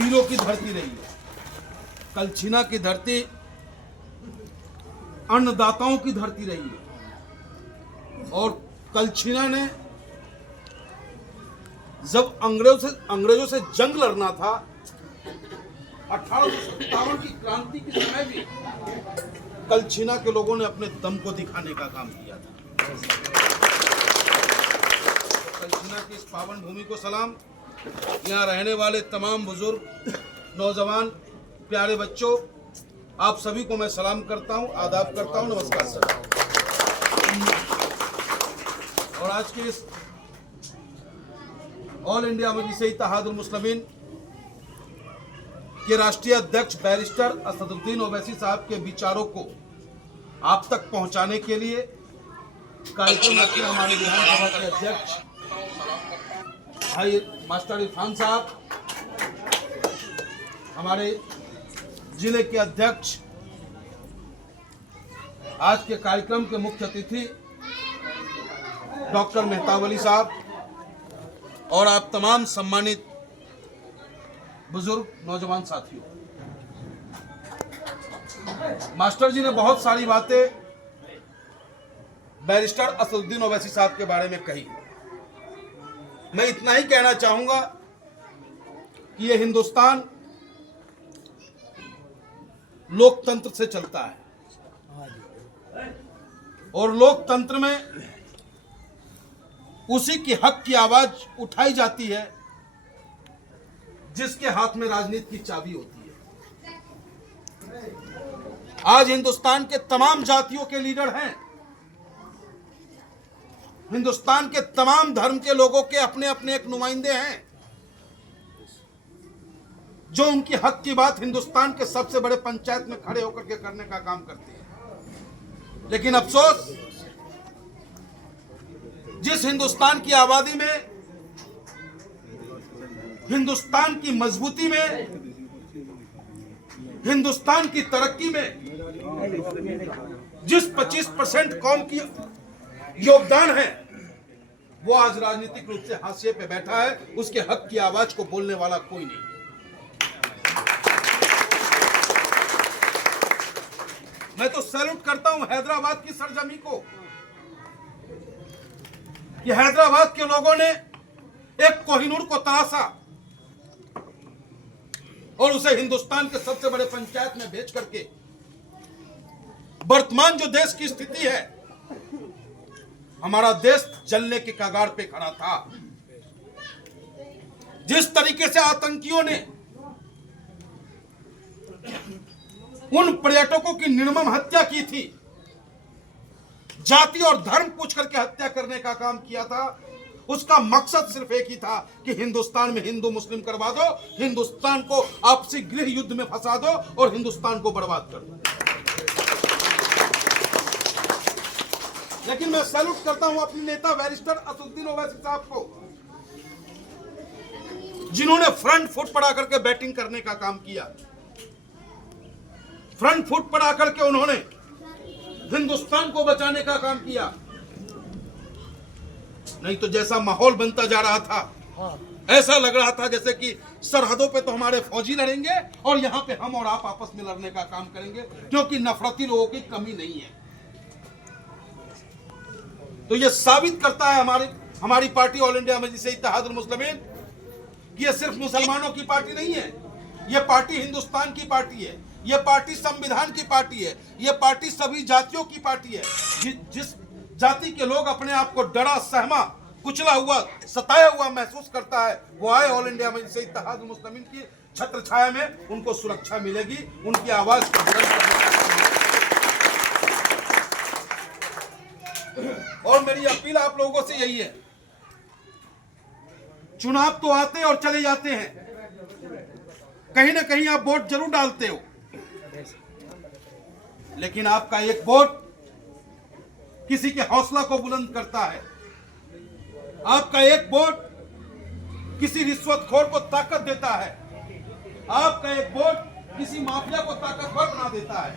वीरों की धरती रही है। कल छीना की धरती अन्नदाताओं की धरती रही है। और कल छीना ने जब अंग्रेजों से जंग लड़ना था 1857 की क्रांति के समय भी कल छीना के लोगों ने अपने दम को दिखाने का काम किया था। कल छीना की इस पावन भूमि को सलाम। यहाँ रहने वाले तमाम बुजुर्ग, नौजवान, प्यारे बच्चों, आप सभी को मैं सलाम करता हूँ, आदाब करता हूँ, नमस्कार सर। और आज के इस ऑल इंडिया मजलिस इत्तेहादुल मुस्लिमीन के राष्ट्रीय अध्यक्ष बैरिस्टर असदुद्दीन ओवैसी साहब के विचारों को आप तक पहुंचाने के लिए कार्यक्रम रखे हमारे विधानसभा के अध्यक्ष भाई मास्टर इरफान साहब, हमारे जिले के अध्यक्ष, आज के कार्यक्रम के मुख्य अतिथि डॉक्टर मेहताब अली साहब और आप तमाम सम्मानित बुजुर्ग, नौजवान साथियों। मास्टर जी ने बहुत सारी बातें बैरिस्टर असदुद्दीन ओवैसी साहब के बारे में कही। मैं इतना ही कहना चाहूंगा कि यह हिंदुस्तान लोकतंत्र से चलता है और लोकतंत्र में उसी के हक की आवाज उठाई जाती है जिसके हाथ में राजनीति की चाबी होती है। आज हिंदुस्तान के तमाम जातियों के लीडर हैं, हिंदुस्तान के तमाम धर्म के लोगों के अपने अपने एक नुमाइंदे हैं जो उनकी हक की बात हिंदुस्तान के सबसे बड़े पंचायत में खड़े होकर के करने का काम करते हैं। लेकिन अफसोस, जिस हिंदुस्तान की आबादी में, हिंदुस्तान की मजबूती में, हिंदुस्तान की तरक्की में जिस 25% कौम की योगदान है, वो आज राजनीतिक रूप से हाशिए पे बैठा है। उसके हक की आवाज को बोलने वाला कोई नहीं। मैं तो सैल्यूट करता हूं हैदराबाद की सरजमी को कि हैदराबाद के लोगों ने एक कोहिनूर को तराशा और उसे हिंदुस्तान के सबसे बड़े पंचायत में भेज करके वर्तमान जो देश की स्थिति है, हमारा देश जलने के कगार पे खड़ा था। जिस तरीके से आतंकियों ने उन पर्यटकों की निर्मम हत्या की थी, जाति और धर्म पूछ करके हत्या करने का काम किया था, उसका मकसद सिर्फ एक ही था कि हिंदुस्तान में हिंदू मुस्लिम करवा दो, हिंदुस्तान को आपसी गृह युद्ध में फंसा दो और हिंदुस्तान को बर्बाद कर दो। लेकिन मैं सैल्यूट करता हूं अपने नेता बैरिस्टर असदुद्दीन ओवैसी साहब को, जिन्होंने फ्रंट फुट पर आकर के बैटिंग करने का काम किया। फ्रंट फुट पर आकर के उन्होंने हिंदुस्तान को बचाने का काम किया। नहीं तो जैसा माहौल बनता जा रहा था, ऐसा लग रहा था जैसे कि सरहदों पे तो हमारे फौजी लड़ेंगे और यहां पे हम और आप आपस में लड़ने का काम करेंगे, क्योंकि नफरती लोगों की कमी नहीं है। तो यह साबित करता है हमारी पार्टी ऑल इंडिया मजलिस इत्तेहादुल मुस्लिमीन कि यह सिर्फ मुसलमानों की पार्टी नहीं है, यह पार्टी हिंदुस्तान की पार्टी है, यह पार्टी संविधान की पार्टी है, यह पार्टी सभी जातियों की पार्टी है। जिस जाति के लोग अपने आप को डरा, सहमा, कुचला हुआ, सताया हुआ महसूस करता है, वो आए ऑल इंडिया मजलिस इत्तेहादुल मुस्लिमीन की छत्र छाया में, उनको सुरक्षा मिलेगी, उनकी आवाज को बुलंद करने। और मेरी अपील आप लोगों से यही है, चुनाव तो आते और चले जाते हैं, कहीं ना कहीं आप वोट जरूर डालते हो, लेकिन आपका एक वोट किसी के हौसला को बुलंद करता है। आपका एक वोट किसी रिश्वतखोर को ताकत देता है। आपका एक वोट किसी माफिया को ताकतवर बना देता है।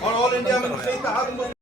और ऑल इंडिया में